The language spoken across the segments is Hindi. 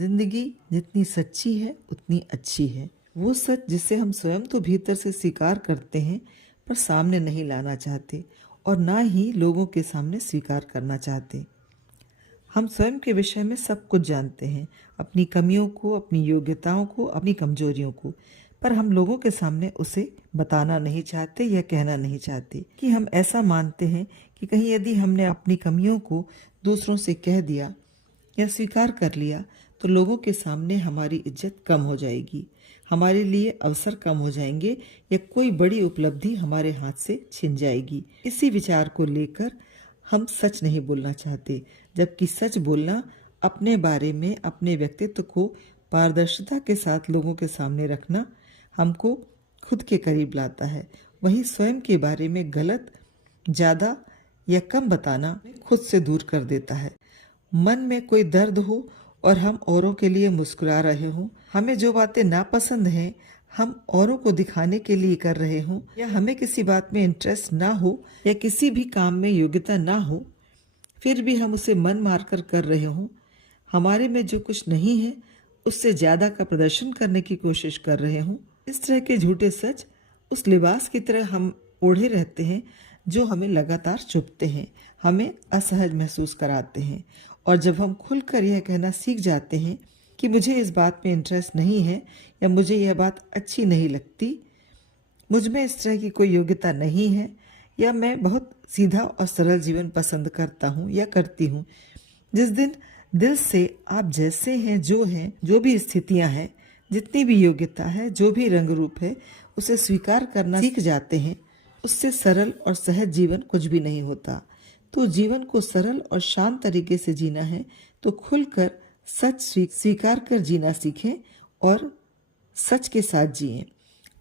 जिंदगी जितनी सच्ची है उतनी अच्छी है। वो सच जिसे हम स्वयं तो भीतर से स्वीकार करते हैं पर सामने नहीं लाना चाहते और ना ही लोगों के सामने स्वीकार करना चाहते। हम स्वयं के विषय में सब कुछ जानते हैं, अपनी कमियों को, अपनी योग्यताओं को, अपनी कमजोरियों को, पर हम लोगों के सामने उसे बताना नहीं चाहते या कहना नहीं चाहते कि हम ऐसा मानते हैं कि कहीं यदि हमने अपनी कमियों को दूसरों से कह दिया या स्वीकार कर लिया तो लोगों के सामने हमारी इज्जत कम हो जाएगी, हमारे लिए अवसर कम हो जाएंगे या कोई बड़ी उपलब्धि हमारे हाथ से छिन जाएगी। इसी विचार को लेकर हम सच नहीं बोलना चाहते, जबकि सच बोलना अपने बारे में, अपने व्यक्तित्व को पारदर्शिता के साथ लोगों के सामने रखना हमको खुद के करीब लाता है। वहीं स्वयं के बारे में गलत, ज़्यादा या कम बताना खुद से दूर कर देता है। मन में कोई दर्द हो और हम औरों के लिए मुस्कुरा रहे हों, हमें जो बातें नापसंद हैं हम औरों को दिखाने के लिए कर रहे हों, या हमें किसी बात में इंटरेस्ट ना हो या किसी भी काम में योग्यता ना हो, फिर भी हम उसे मन मारकर कर रहे हों, हमारे में जो कुछ नहीं है उससे ज़्यादा का प्रदर्शन करने की कोशिश कर रहे हों, इस तरह के झूठे सच उस लिबास की तरह हम ओढ़े रहते हैं जो हमें लगातार चुभते हैं, हमें असहज महसूस कराते हैं। और जब हम खुलकर यह कहना सीख जाते हैं कि मुझे इस बात में इंटरेस्ट नहीं है या मुझे यह बात अच्छी नहीं लगती, मुझ में इस तरह की कोई योग्यता नहीं है, या मैं बहुत सीधा और सरल जीवन पसंद करता हूँ या करती हूँ, जिस दिन दिल से आप जैसे हैं, जो भी स्थितियाँ हैं, जितनी भी योग्यता है, जो भी रंग रूप है, उसे स्वीकार करना सीख जाते हैं, उससे सरल और सहज जीवन कुछ भी नहीं होता। तो जीवन को सरल और शांत तरीके से जीना है तो खुलकर सच स्वीकार कर जीना सीखें और सच के साथ जिएं।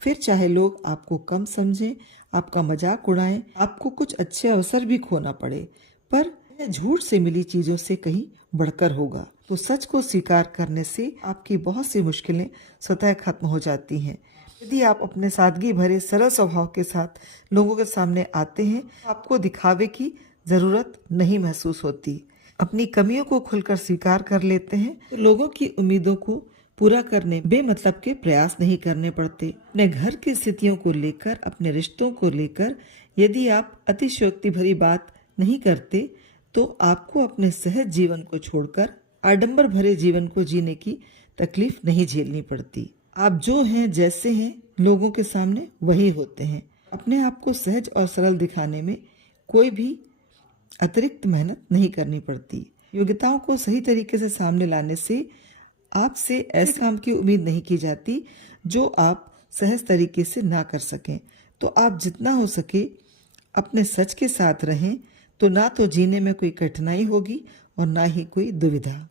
फिर चाहे लोग आपको कम समझें, आपका मजाक उड़ाएं, आपको कुछ अच्छे अवसर भी खोना पड़े, पर यह झूठ से मिली चीजों से कहीं बढ़कर होगा। तो सच को स्वीकार करने से आपकी बहुत सी मुश्किलें स्वतः खत्म हो जाती हैं। यदि आप अपने सादगी भरे सरल स्वभाव के साथ लोगों के सामने आते हैं, आपको दिखावे की जरूरत नहीं महसूस होती, अपनी कमियों को खुलकर स्वीकार कर लेते हैं, तो लोगों की उम्मीदों को पूरा करने बेमतलब के प्रयास नहीं करने पड़ते। अपने घर की स्थितियों को लेकर, अपने रिश्तों को लेकर यदि आप अतिशयोक्ति भरी बात नहीं करते तो आपको अपने सहज जीवन को छोड़कर आडंबर भरे जीवन को जीने की तकलीफ नहीं झेलनी पड़ती। आप जो हैं, जैसे हैं, लोगों के सामने वही होते हैं। अपने आप को सहज और सरल दिखाने में कोई भी अतिरिक्त मेहनत नहीं करनी पड़ती। योग्यताओं को सही तरीके से सामने लाने से आपसे ऐसे काम की उम्मीद नहीं की जाती जो आप सहज तरीके से ना कर सकें। तो आप जितना हो सके अपने सच के साथ रहें, तो ना तो जीने में कोई कठिनाई होगी और ना ही कोई दुविधा।